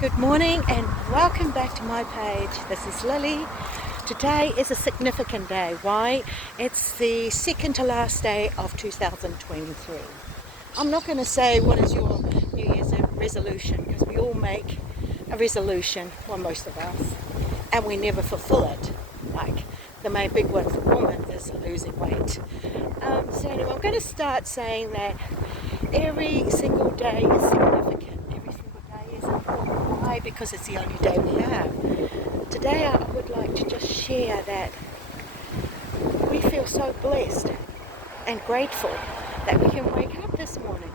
Good morning and welcome back to my page. This is Lily. Today is a significant day. Why? It's the second to last day of 2023. I'm not going to say what is your New Year's resolution, because we all make a resolution, well, most of us, and we never fulfill it. Like the main big one for women is losing weight. So anyway, I'm going to start saying that every single day is significant. Every single day is important. Why? Because it's the only day we have. Today I would like to just share that we feel so blessed and grateful that we can wake up this morning.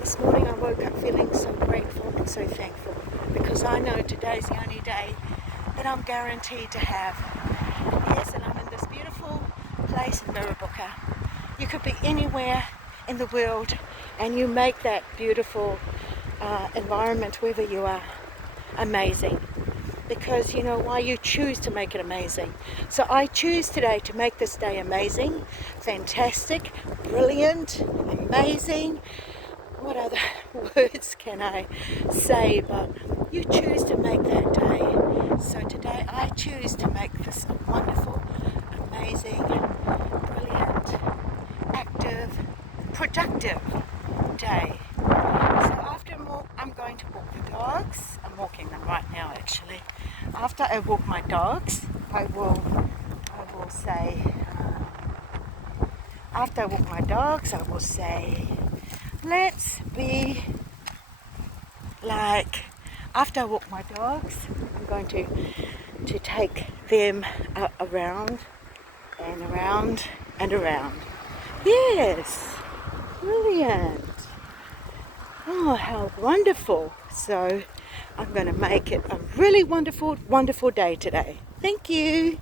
This morning I woke up feeling so grateful and so thankful because I know today's the only day that I'm guaranteed to have. Yes, and I'm in this beautiful place in Mirrabooka. You could be anywhere in the world and you make that beautiful environment wherever you are amazing, because you know why? You choose to make it amazing. So I choose today to make this day amazing, fantastic, brilliant, amazing. What other words can I say? But you choose to make that day. So today I choose to make this a wonderful, amazing, brilliant, active, productive day. So after I'm going to walk the dogs. I'm walking them right now actually. After I walk my dogs, I will say, after I walk my dogs, I will say, let's be like, after I walk my dogs, I'm going to take them around and around and around. Yes, brilliant. Oh, how wonderful. So I'm going to make it a really wonderful, wonderful day today. Thank you.